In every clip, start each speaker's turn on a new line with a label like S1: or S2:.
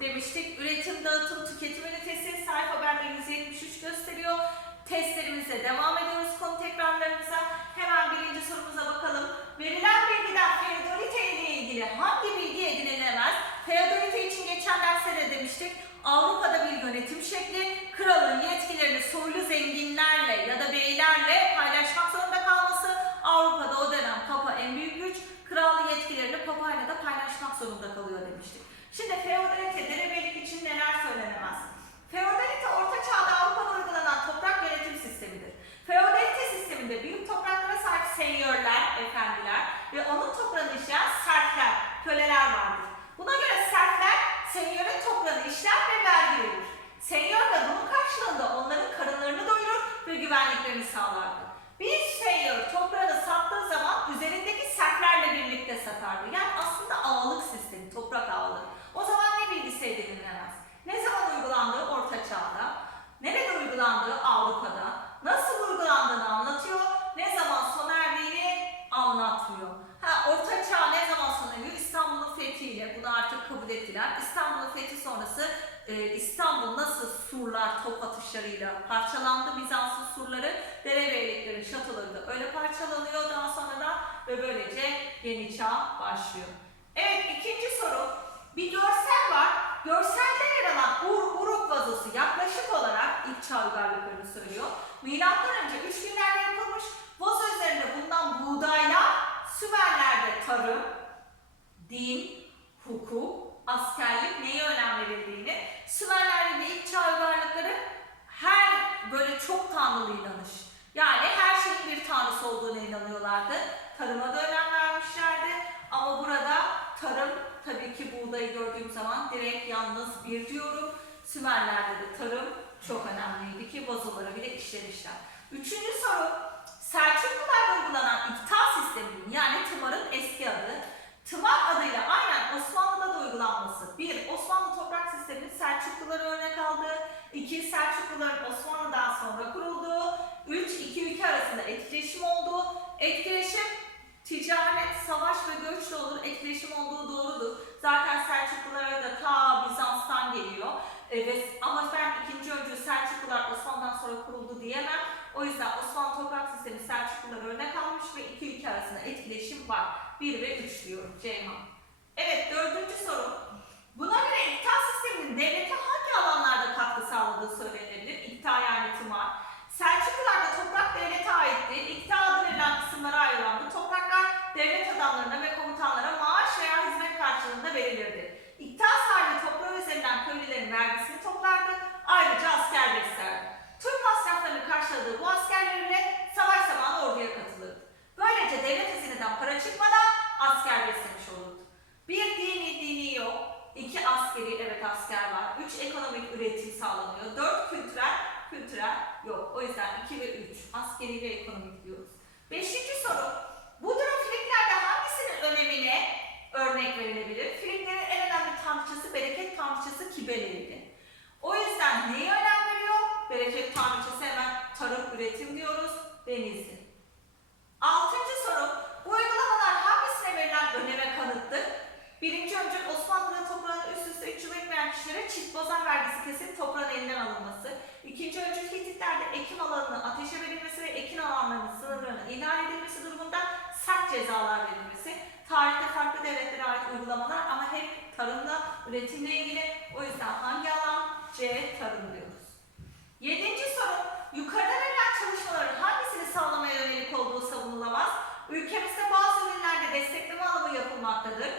S1: demiştik. Üretim, dağıtım, tüketim ünitesi sayfa bende 173 gösteriyor. Testlerimize devam ediyoruz konu tekrarlarımıza. Hemen birinci sorumuza bakalım. Verilen bilgiden feodalite ile ilgili hangi bilgi edinilemez? Feodalite için geçen derste de demiştik. Avrupa'da bir yönetim şekli, kralın yetkilerini soylu zenginlerle ya da beylerle paylaşmak zorunda kalması, Avrupa'da o dönem papa en büyük güç, kral yetkilerini papayla da paylaşmak zorunda kalıyor demiştik. Şimdi feodalite, derebeylik için neler söylenemez? Feodalite Orta Çağ'da Avrupa'da uygulanan toprak yönetim sistemidir. Feodalite sisteminde büyük topraklara sahip senyörler, efendiler ve onun toprağını işleyen serfler, köleler vardır. Buna göre serfler senyörün toprağını işler ve vergi verir. Senyör de bunun karşılığında onların karınlarını doyurur ve güvenliklerini sağlardı. Bir senyör toprağını sattığı zaman üzerindeki serflerle birlikte satardı. Yani aslında ağalık sistemi, toprak ağalığı. O zaman ne bilgisi edinilemez? Ne zaman uygulandığı Orta Çağ'da, nerede uygulandığı Avrupa'da, surlar top atışlarıyla parçalandı, Bizans'ın surları, derebeyliklerin şatoları da öyle parçalanıyor daha sonra da ve böylece yeni çağ başlıyor. Evet ikinci soru. Bir görsel var. Görselde yer alan Ur Uruk vazosu yaklaşık olarak ilk çağ uygarlıklarını söylüyor. Milattan önce 3000'lerde yapılmış. Vazo üzerinde bulunan buğdaylar Sümerlerde tarım, din, hukuk, askerlik neye önem verildiğini, Sümerlerde de ilk çağ uygarlıkları her böyle çok tanrılı inanış. Yani her şeyin bir tanrısı olduğuna inanıyorlardı. Tarıma da önem vermişlerdi. Ama burada tarım tabii ki buğdayı gördüğüm zaman direkt yalnız bir diyorum. Sümerlerde de tarım çok önemliydi ki vazolara bile işlemişler. Üçüncü soru. Selçuklularda uygulanan iktidar sisteminin yani tımarın eski adı. Tımar adıyla aynen Osmanlı'da da uygulanması. Bir, Osmanlı toprak sisteminin Selçuklulara örnek aldığı. İki, Selçukluların Osmanlı'dan sonra kurulduğu. Üç, iki ülke arasında etkileşim olduğu. Etkileşim ticaret, savaş ve göçle olur. Etkileşim olduğu doğrudur. Zaten Selçuklulara da ta Bizans'tan E, ve, ama ben ikinci öncü Selçuklular Osmanlı'dan sonra kuruldu diyemem. O yüzden Osmanlı toprak sistemi Selçuklulara örnek almış ve iki ülke arasında etkileşim var. 1 ve 3 diyorum Ceyhan. Evet dördüncü soru. Buna göre iktidar sisteminin devlete hangi alanlarda katkı sağladığı söylenebilir? İktidar yani tımar. Selçuklularda toprak devlete aitti. İktidar adı verilen kısımlara ayrılan bu topraklar devlet adamlarına ve para çıkmadan asker beslemiş olurdu. Bir dini dini yok. İki askeri evet asker var. Üç ekonomik üretim sağlanıyor. Dört kültürel kültürel yok. O yüzden iki ve üç askeri ve ekonomik diyoruz. Beşinci soru. Bu durum Filiklerde hangisinin önemine örnek verilebilir? Filiklerin en önemli tanrıçası bereket tanrıçası Kibele'ydi. O yüzden neye önem veriyor? Bereket tanrıçası hemen tarım üretim diyoruz. Denizli. Altıncı ekim alanının ateşe verilmesi ve ekin alanlarının sınırlarının ihlal edilmesi durumunda sert cezalar verilmesi. Tarihte farklı devletlere ait uygulamalar ama hep tarımla, üretimle ilgili. O yüzden hangi alan? C. Tarım diyoruz. Yedinci soru. Yukarıda verilen çalışmaların hangisini sağlamaya yönelik olduğu savunulamaz? Ülkemizde bazı ürünlerde destekleme alımı yapılmaktadır.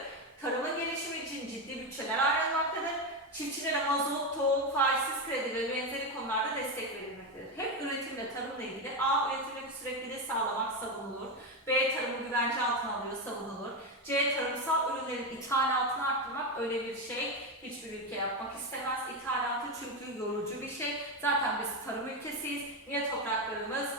S1: Tarımın gelişimi için ciddi bütçeler ayrılmaktadır. Çiftçilere mazot, tohum, faizsiz kredi ve benzeri konularda. Üretimle tarımla ilgili A. Üretimdeki sürekliliği sağlamak savunulur. B. Tarımı güvence altına alıyor savunulur. C. Tarımsal ürünlerin ithalatını arttırmak öyle bir şey hiçbir ülke yapmak istemez. İthalatı çünkü yorucu bir şey. Zaten biz tarım ülkesiyiz. Niye topraklarımız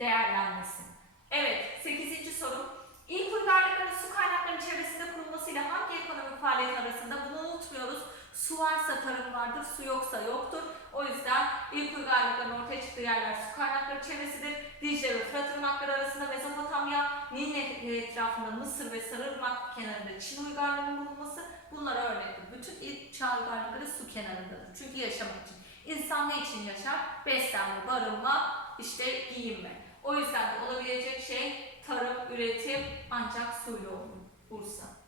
S1: değerlenmesin? Evet, 8. soru. İlk uygarlıkların su kaynaklarının çevresinde kurulmasıyla hangi ekonomik faaliyet arasında bunu unutmuyoruz. Su varsa tarım vardır, su yoksa yoktur. O yüzden ilk uygarlıkların ortaya çıktığı yerler su kaynakları çevresidir. Dicle ve Fırat ırmakları arasında Mezopotamya, Nil etrafında Mısır ve Sarıırmak kenarında Çin uygarlığının bulunması bunlara örnektir. Bütün ilk çağ uygarlıkları su kenarındadır. Çünkü yaşamak için. İnsan ne için yaşar? Beslenme, barınma, işte giyinme. O yüzden de olabilecek şey tarım, üretim ancak suyla olur. Bursa.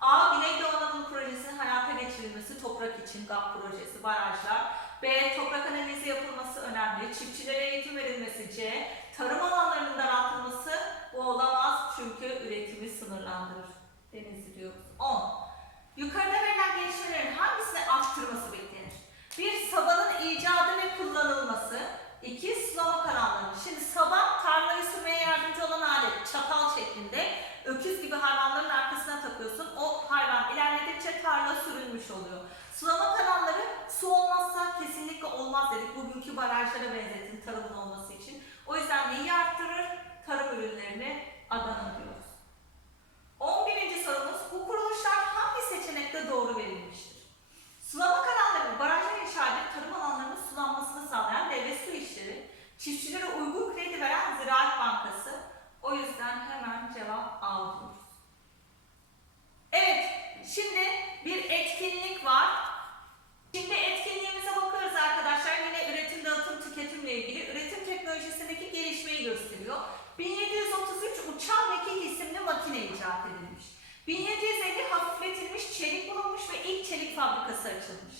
S1: A. Güneydoğu Anadolu Projesi'nin hayata geçirilmesi toprak için GAP projesi, barajlar. B. Toprak analizi yapılması önemli. Çiftçilere eğitim verilmesi C. Tarım alanlarının daraltılması bu olamaz çünkü üretimi sınırlandırır. Denizli diyoruz. 10. Yukarıda olmaz dedik. Bugünkü barajlara benzetin tarımın olması için. O yüzden neyi arttırır? Tarım ürünlerini Adana diyoruz. 11. sorumuz bu kuruluşlar hangi seçenekte doğru verilmiştir? Sulama kanalları ve barajlar inşa edip tarım alanlarının sulanmasını sağlayan devlet su işleri, çiftçilere uygun kredi veren Ziraat Bankası. O yüzden hemen cevap A diyoruz. Evet, şimdi bir etkinlik var. Şimdi etkinliğimize bakıyoruz arkadaşlar. Yine üretim, dağıtım, tüketimle ilgili üretim teknolojisindeki gelişmeyi gösteriyor. 1733 uçan mekik isimli makine icat edilmiş. 1750 hafifletilmiş çelik bulunmuş ve ilk çelik fabrikası açılmış.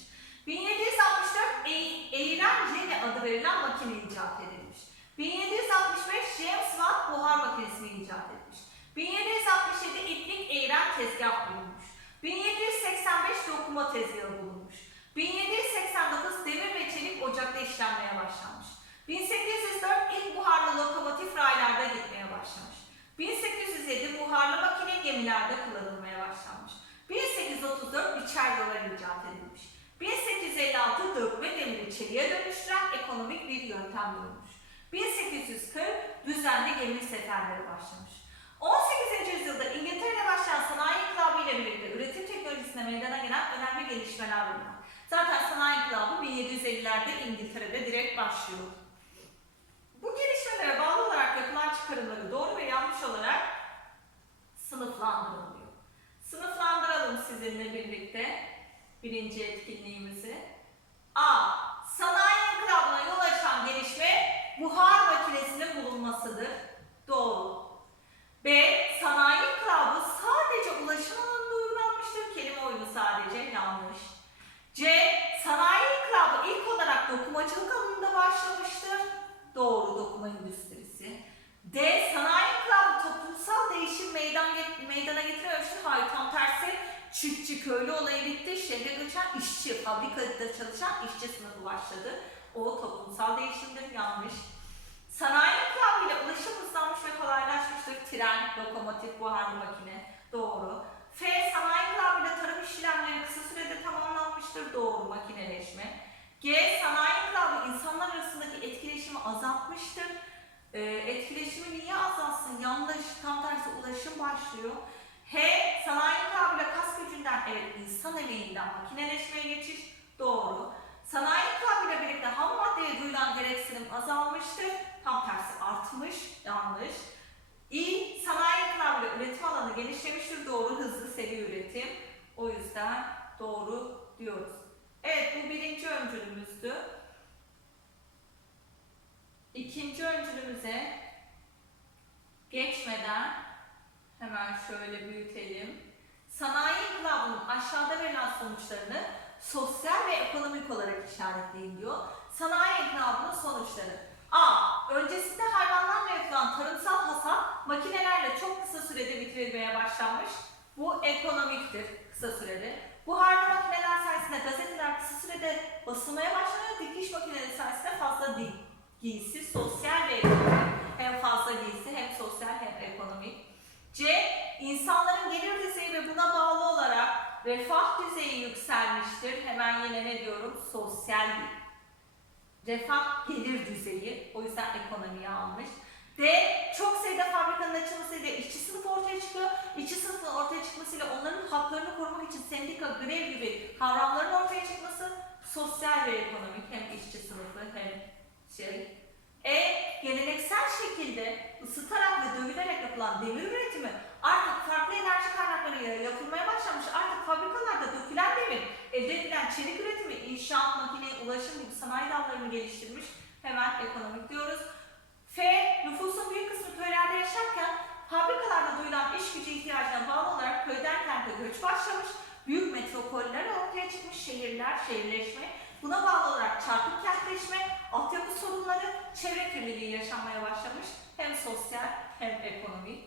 S1: 1764 e Eğren Jenny adı verilen makine icat edilmiş. 1765 James Watt buhar makinesini icat etmiş. 1767 iplik eğren tezgah bulunmuş. 1785 dokuma tezgahı bulunmuş. 1789 demir ve çelik ocakta işlenmeye başlanmış. 1804 ilk buharlı lokomotif raylarda gitmeye başlamış. 1807 buharlı makine gemilerde kullanılmaya başlanmış. 1834 biçer yollar icat edilmiş. 1856 dökme demiri çeliğe dönüştüren ekonomik bir yöntem bulunmuş. 1840 düzenli gemi seferleri başlamış. 18. yüzyılda İngiltere ile başlayan sanayi inkılabı ile birlikte üretim teknolojisine meydana gelen önemli gelişmeler bunlar. Zaten sanayi inkılabı 1750'lerde İngiltere'de direkt başlıyor. Bu gelişmelere bağlı olarak yapılan çıkarımları doğru ve yanlış olarak sınıflandırılıyor. Sınıflandıralım sizinle birlikte birinci etkinliğimizi. A. Sanayi inkılabına yol açan gelişme buhar makinesinin bulunmasıdır. Doğru. B. Sanayi inkılabı sadece ulaşım alanında uygulanmıştır. Kelime oyunu sadece yanlış. C. Sanayi inkılabı ilk olarak dokumacılık alanında başlamıştır. Doğru dokuma endüstrisi. D. Sanayi inkılabı toplumsal değişim meydan get meydana getirememiştir. Hayır tam tersi çiftçi köylü olayı bitti. Şehre göçen işçi, fabrikada çalışan işçi sınıfı başladı. O toplumsal değişimdir. Yanlış. Sanayi ile ulaşım hızlanmış ve kolaylaşmıştır. Tren, lokomotif, buharlı makine. Doğru. F. Sanayi ile tarım işlemleri kısa sürede tamamlanmıştır. Doğru. Makineleşme. G. Sanayi inkılabı insanlar arasındaki etkileşimi azaltmıştır. Ee, etkileşimi niye azalsın? Yanlış. Tam tersi ulaşım başlıyor. H. Sanayi ile kas gücünden evet insan emeğinden makineleşmeye geçiş. Doğru. Sanayi ile birlikte ham maddeye duyulan gereksinim azalmıştır. Tam tersi artmış. Yanlış. İ. Sanayi ile üretim alanı genişlemiştir. Doğru. Hızlı seri üretim. O yüzden doğru diyoruz. Evet bu birinci öncülümüzdü. İkinci öncülümüze hemen şöyle büyütelim. Sanayi inkılabının aşağıda verilen sonuçlarını sosyal ve ekonomik olarak işaretleyin diyor. Sanayi inkılabının sonuçları. A. Öncesinde hayvanlarla yapılan tarımsal hasat makinelerle çok kısa sürede bitirilmeye başlanmış. Bu ekonomiktir kısa sürede. Buharlı makineler sayesinde gazeteler kısa sürede basılmaya başlanıyor. Dikiş makineleri sayesinde fazla dik giysi, sosyal ve ekonomik. Hem fazla giysi hem sosyal hem ekonomik. C. İnsanların gelir düzeyi ve buna bağlı olarak refah düzeyi yükselmiştir. Hemen yine ne diyorum? Sosyal refah gelir düzeyi. O yüzden ekonomiye almış. D. Çok sayıda fabrikanın açılmasıyla işçi sınıfı ortaya çıkıyor. İşçi sınıfının ortaya çıkmasıyla onların haklarını korumak için sendika, grev gibi kavramların ortaya çıkması sosyal ve ekonomik hem işçi sınıfı hem şey. E. Geleneksel şekilde ısıtarak ve dövülerek yapılan demir üretimi artık farklı enerji kaynaklarıyla yapılmaya başlamış. Artık fabrikalarda dökülen demir, elde edilen çelik üretimi, inşaat, makine, ulaşım gibi sanayi dallarını geliştirmiş. Hemen ekonomik diyoruz. F. Nüfusun büyük kısmı köylerde yaşarken fabrikalarda duyulan iş gücü ihtiyacına bağlı olarak köyden kente göç başlamış. Büyük metropoller ortaya çıkmış şehirler, şehirleşme. Buna bağlı olarak çarpık kentleşme, altyapı sorunları, çevre kirliliği yaşanmaya başlamış. Hem sosyal hem ekonomik.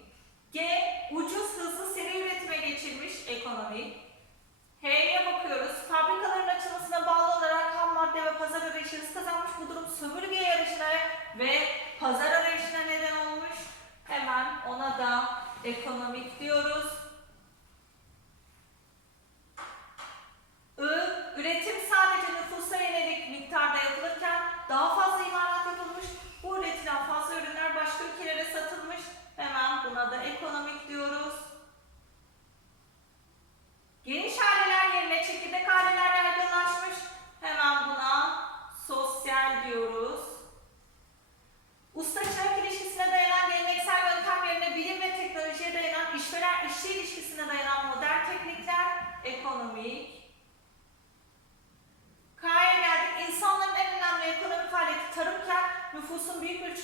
S1: G. Ucuz, hızlı, seri üretime geçilmiş ekonomi. H'ye bakıyoruz. Fabrikaların açılmasına bağlı olarak ham madde ve pazar arayışı kazanmış. Bu durum sömürge yarışına ve pazar arayışına neden olmuş. Hemen ona da ekonomik diyoruz. I, üretim sadece nüfusa yönelik miktarda yapılırken daha fazla imalat yapılmış. Bu üretilen fazla ürünler başka ülkelere satılmış. Hemen buna da ekonomik diyoruz. Geniş aileler yerine çekirdek aileler yaygınlaşmış. Hemen buna sosyal diyoruz. Usta çırak ilişkisine dayanan geleneksel yöntem yerine bilim ve teknolojiye dayanan işveren işçi ilişkisine dayanan modern teknikler ekonomik. K'ya geldik. İnsanların en önemli ekonomik faaliyeti tarımken nüfusun büyük bir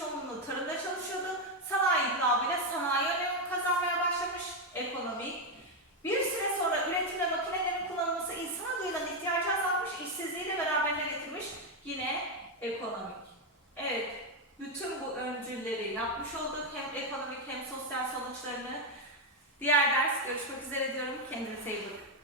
S1: tarımda çalışıyordu. Sanayi inkılabıyla sanayi önemi kazanmaya başlamış ekonomik. Bir süre sonra üretimde makinelerin kullanılması insana duyulan ihtiyacı azaltmış, işsizliği de beraberine getirmiş. Yine ekonomik. Evet, bütün bu öncülleri yapmış olduk. Hem ekonomik hem sosyal sonuçlarını. Diğer ders görüşmek üzere diyorum. Kendinize iyi bakın.